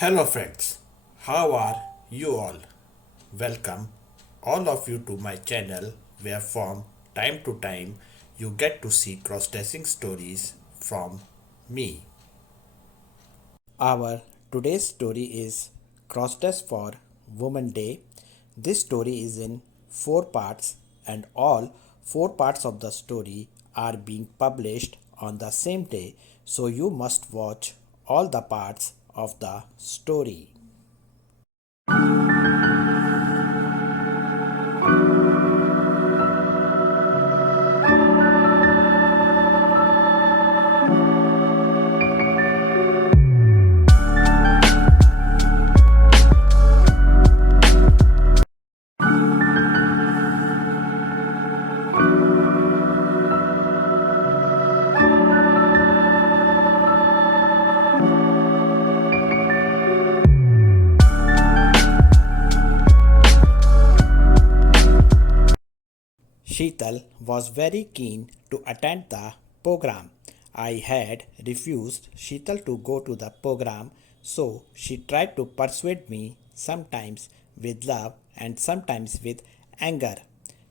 Hello, friends. How are you all? Welcome, all of you, to my channel where, from time to time, you get to see cross dressing stories from me. Our today's story is Cross Dress for Women Day. This story is in four parts, and all four parts of the story are being published on the same day, so you must watch all the parts of the story. Sheetal was very keen to attend the program. I had refused Sheetal to go to the program, so she tried to persuade me, sometimes with love and sometimes with anger.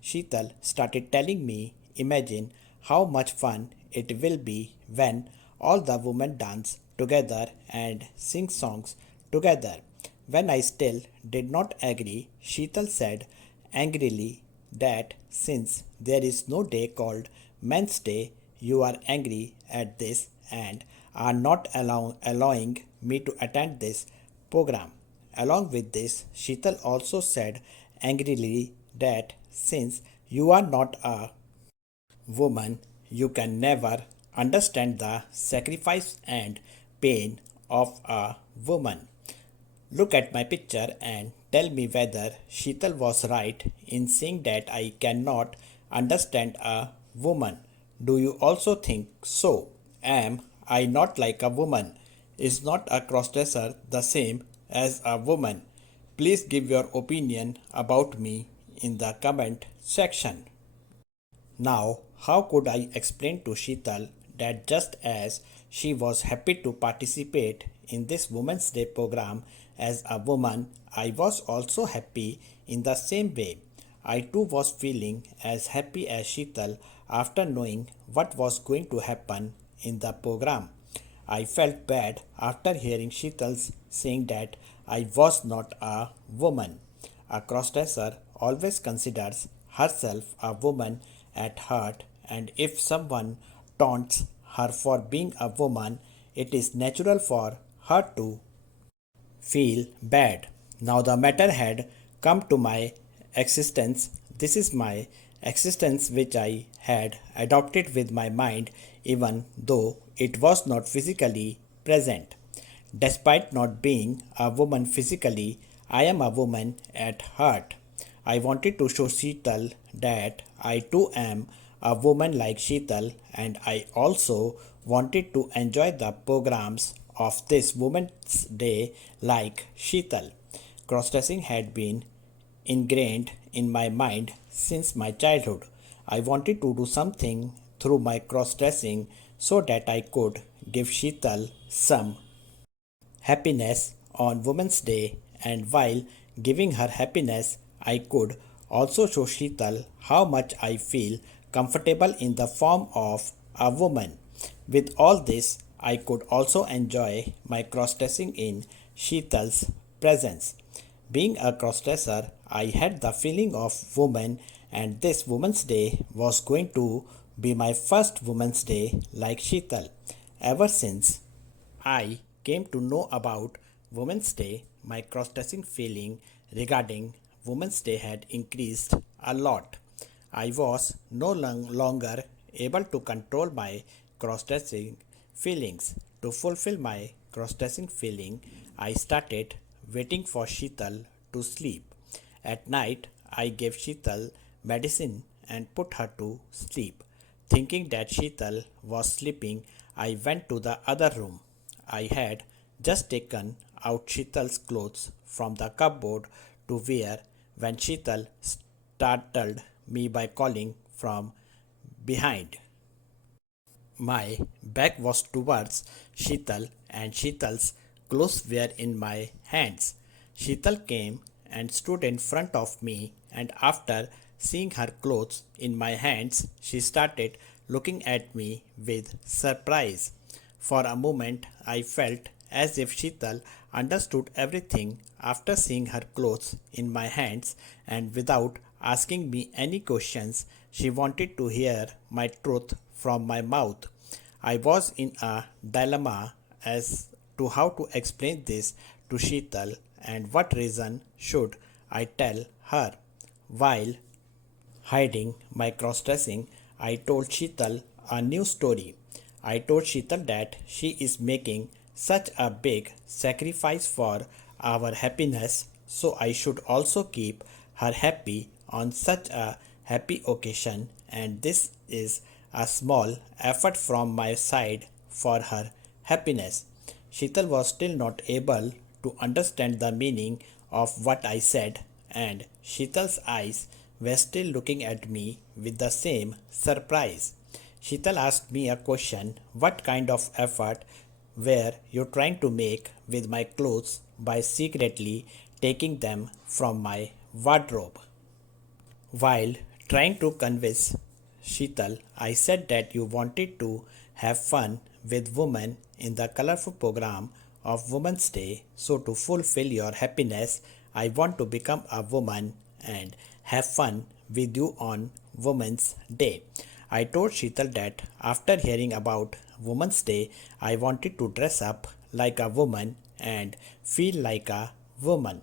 Sheetal started telling me, imagine how much fun it will be when all the women dance together and sing songs together. When I still did not agree, Sheetal said angrily that since there is no day called Men's Day, you are angry at this and are not allowing me to attend this program. Along with this, Sheetal also said angrily that since you are not a woman, you can never understand the sacrifice and pain of a woman. Look at my picture and tell me whether Sheetal was right in saying that I cannot understand a woman. Do you also think so? Am I not like a woman? Is not a crossdresser the same as a woman? Please give your opinion about me in the comment section. Now, how could I explain to Sheetal that just as she was happy to participate in this Women's Day program as a woman, I was also happy in the same way. I too was feeling as happy as Sheetal after knowing what was going to happen in the program. I felt bad after hearing Sheetal's saying that I was not a woman. A crossdresser always considers herself a woman at heart, and if someone taunts her for being a woman, it is natural for her to feel bad. Now the matter had come to my existence. This is my existence which I had adopted with my mind, even though it was not physically present. Despite not being a woman physically, I am a woman at heart. I wanted to show Sheetal that I too am a woman like Sheetal, and I also wanted to enjoy the programs of this Women's Day like Sheetal. Cross dressing had been ingrained in my mind since my childhood. I wanted to do something through my cross dressing so that I could give Sheetal some happiness on Women's Day, and while giving her happiness, I could also show Sheetal how much I feel comfortable in the form of a woman. With all this, I could also enjoy my cross dressing in Sheetal's presence. Being a crossdresser, I had the feeling of woman, and this Women's Day was going to be my first Women's Day like Sheetal. Ever since I came to know about Women's Day, my cross-dressing feeling regarding Women's Day had increased a lot. I was no longer able to control my cross-dressing feelings. To fulfill my cross-dressing feeling, I started waiting for Sheetal to sleep. At night, I gave Sheetal medicine and put her to sleep. Thinking that Sheetal was sleeping, I went to the other room. I had just taken out Sheetal's clothes from the cupboard to wear when Sheetal startled me by calling from behind. My back was towards Sheetal, and Sheetal's clothes were in my hands. Sheetal came and stood in front of me, and after seeing her clothes in my hands, she started looking at me with surprise. For a moment, I felt as if Sheetal understood everything after seeing her clothes in my hands, and without asking me any questions, she wanted to hear my truth from my mouth. I was in a dilemma as to how to explain this to Sheetal and what reason should I tell her. While hiding my cross dressing, I told Sheetal a new story. I told Sheetal that she is making such a big sacrifice for our happiness, so I should also keep her happy on such a happy occasion, and this is a small effort from my side for her happiness. Sheetal was still not able to understand the meaning of what I said, and Sheetal's eyes were still looking at me with the same surprise. Sheetal asked me a question: what kind of effort were you trying to make with my clothes by secretly taking them from my wardrobe? While trying to convince Sheetal, I said that you wanted to have fun with women in the colorful program of Women's Day. So, to fulfill your happiness, I want to become a woman and have fun with you on Women's Day. I told Sheetal that after hearing about Women's Day, I wanted to dress up like a woman and feel like a woman.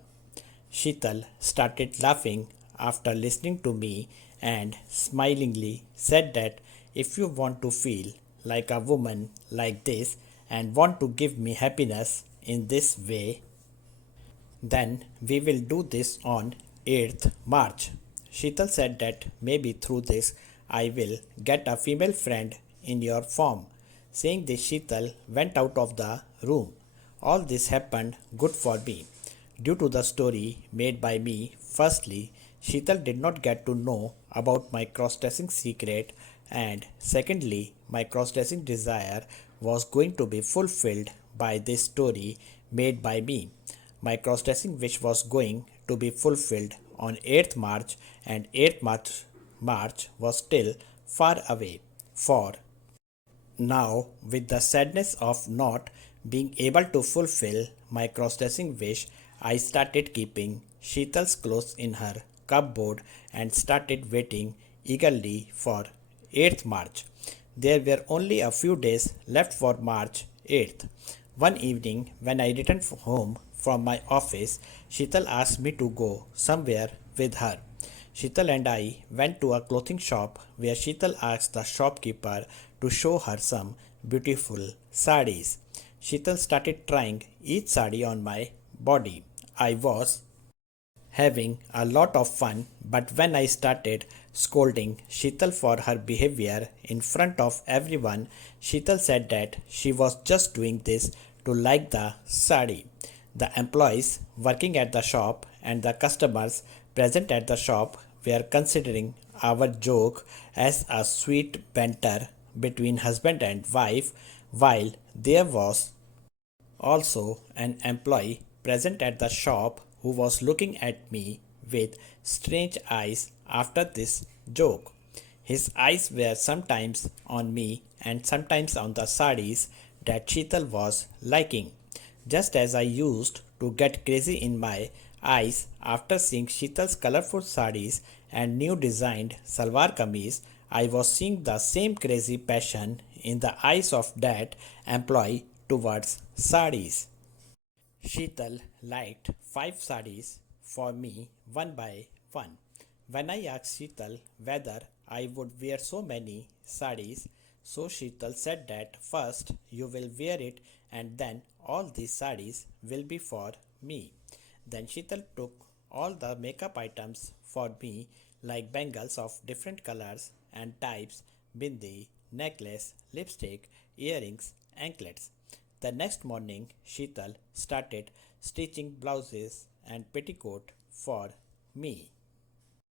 Sheetal started laughing after listening to me and smilingly said that if you want to feel like a woman like this and want to give me happiness in this way, then we will do this on 8th March. Sheetal said that maybe through this I will get a female friend in your form. Saying this, Sheetal went out of the room. All this happened good for me. Due to the story made by me, firstly, Sheetal did not get to know about my cross-dressing secret, and secondly, my cross-dressing desire was going to be fulfilled by this story made by me. My cross-dressing wish was going to be fulfilled on 8th March, and 8th March was still far away. For now, with the sadness of not being able to fulfill my cross-dressing wish, I started keeping Sheetal's clothes in her cupboard and started waiting eagerly for 8th March. There were only a few days left for March 8th. One evening, when I returned home from my office, Sheetal asked me to go somewhere with her. Sheetal and I went to a clothing shop where Sheetal asked the shopkeeper to show her some beautiful sarees. Sheetal started trying each saree on my body. I was having a lot of fun, but when I started scolding Sheetal for her behavior in front of everyone, Sheetal said that she was just doing this to like the sari. The employees working at the shop and the customers present at the shop were considering our joke as a sweet banter between husband and wife, while there was also an employee present at the shop who was looking at me with strange eyes after this joke. His eyes were sometimes on me and sometimes on the sarees that Sheetal was liking, just as I used to get crazy in my eyes after seeing Sheetal's colorful sarees and new designed salwar kameez. I was seeing the same crazy passion in the eyes of that employee towards sarees. Sheetal liked 5 sarees for me one by one. When I asked Sheetal whether I would wear so many sarees, so Sheetal said that first you will wear it and then all these sarees will be for me. Then Sheetal took all the makeup items for me like bangles of different colors and types, bindi, necklace, lipstick, earrings, anklets. The next morning, Sheetal started stitching blouses and petticoat for me.